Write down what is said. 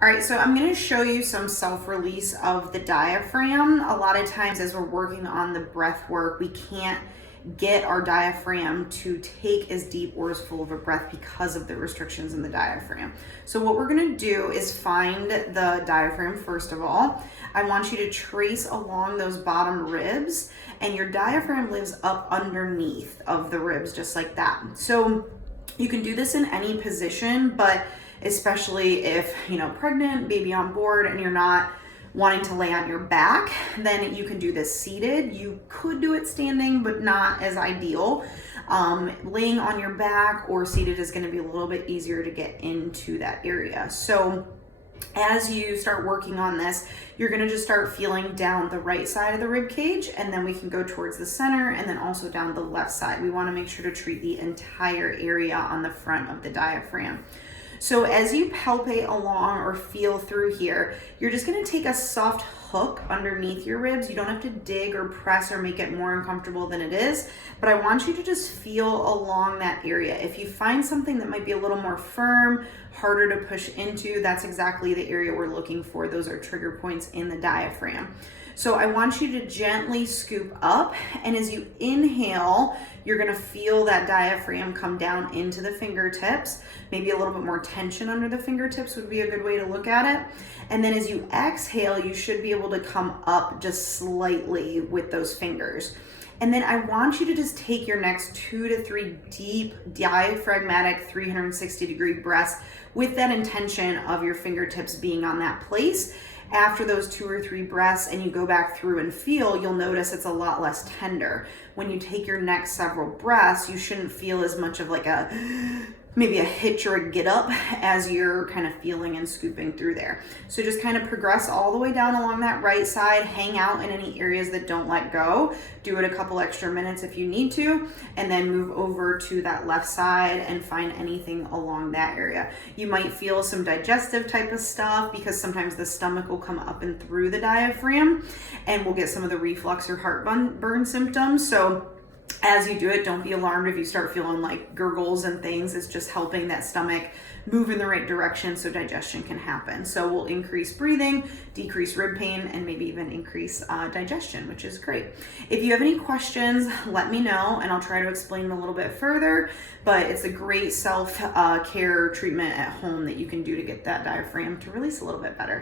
All right, so I'm gonna show you some self-release of the diaphragm. A lot of times as we're working on the breath work, we can't get our diaphragm to take as deep or as full of a breath because of the restrictions in the diaphragm. So what we're gonna do is find the diaphragm first of all. I want you to trace along those bottom ribs, and your diaphragm lives up underneath of the ribs just like that. So you can do this in any position, but especially if, pregnant, baby on board, and you're not wanting to lay on your back, then you can do this seated. You could do it standing, but not as ideal. Laying on your back or seated is gonna be a little bit easier to get into that area. So as you start working on this, you're gonna just start feeling down the right side of the rib cage, and then we can go towards the center and then also down the left side. We wanna make sure to treat the entire area on the front of the diaphragm. So as you palpate along or feel through here, you're just gonna take a soft hook underneath your ribs. You don't have to dig or press or make it more uncomfortable than it is, but I want you to just feel along that area. If you find something that might be a little more firm, harder to push into, that's exactly the area we're looking for. Those are trigger points in the diaphragm. So I want you to gently scoop up, and as you inhale, you're gonna feel that diaphragm come down into the fingertips. Maybe a little bit more tension under the fingertips would be a good way to look at it. And then as you exhale, you should be able to come up just slightly with those fingers. And then I want you to just take your next 2 to 3 deep diaphragmatic 360-degree breaths with that intention of your fingertips being on that place. After those 2 or 3 breaths and you go back through and feel, you'll notice it's a lot less tender. When you take your next several breaths, you shouldn't feel as much of like maybe a hitch or a get up as you're kind of feeling and scooping through there. So just kind of progress all the way down along that right side, hang out in any areas that don't let go, do it a couple extra minutes if you need to, and then move over to that left side and find anything along that area. You might feel some digestive type of stuff because sometimes the stomach will come up and through the diaphragm, and we'll get some of the reflux or heartburn symptoms. So as you do it, don't be alarmed if you start feeling like gurgles and things. It's just helping that stomach move in the right direction so digestion can happen. So we'll increase breathing, decrease rib pain, and maybe even increase digestion, which is great. If you have any questions, let me know and I'll try to explain a little bit further, but it's a great self-care treatment at home that you can do to get that diaphragm to release a little bit better.